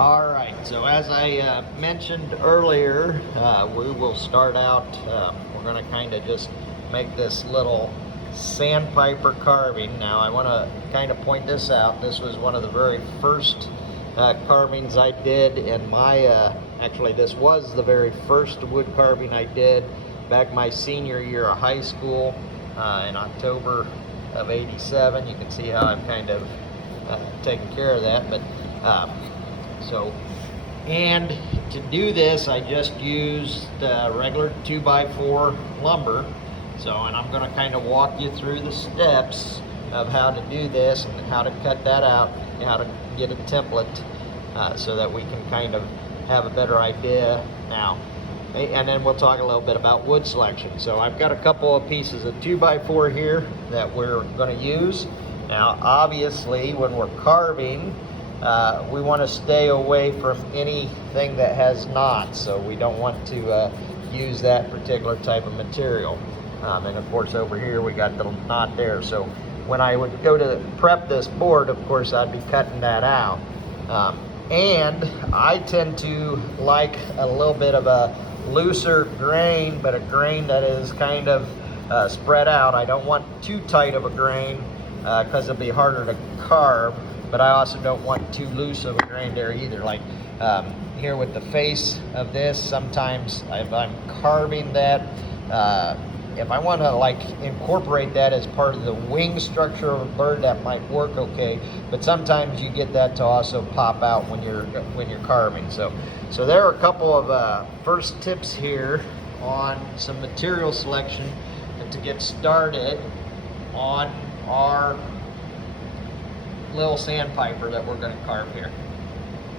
All right, so as I mentioned earlier, we will start out, we're going to kind of just make this little sandpiper carving. Now I want to kind of point this out. This was one of the very first carvings I did in my, actually this was the very first wood carving I did back my senior year of high school in October of '87. You can see how I've kind of taken care of that, but and to do this, I just used regular 2x4 lumber. So, and I'm going to kind of walk you through the steps of how to do this and how to cut that out and how to get a template so that we can kind of have a better idea now. And then we'll talk a little bit about wood selection. So I've got a couple of pieces of 2x4 here that we're going to use. Now, obviously, when we're carving, we want to stay away from anything that has knots, so we don't want to use that particular type of material. And of course over here we got the knot there, so when I would go to prep this board, of course I'd be cutting that out. And I tend to like a little bit of a looser grain, but a grain that is kind of spread out. I don't want too tight of a grain because it'll be harder to carve, but I also don't want too loose of a grain there either. Like here with the face of this, sometimes if I'm carving that, if I want to like incorporate that as part of the wing structure of a bird, that might work okay. But sometimes you get that to also pop out when you're carving. So there are a couple of first tips here on some material selection to get started on our little sandpiper that we're going to carve here.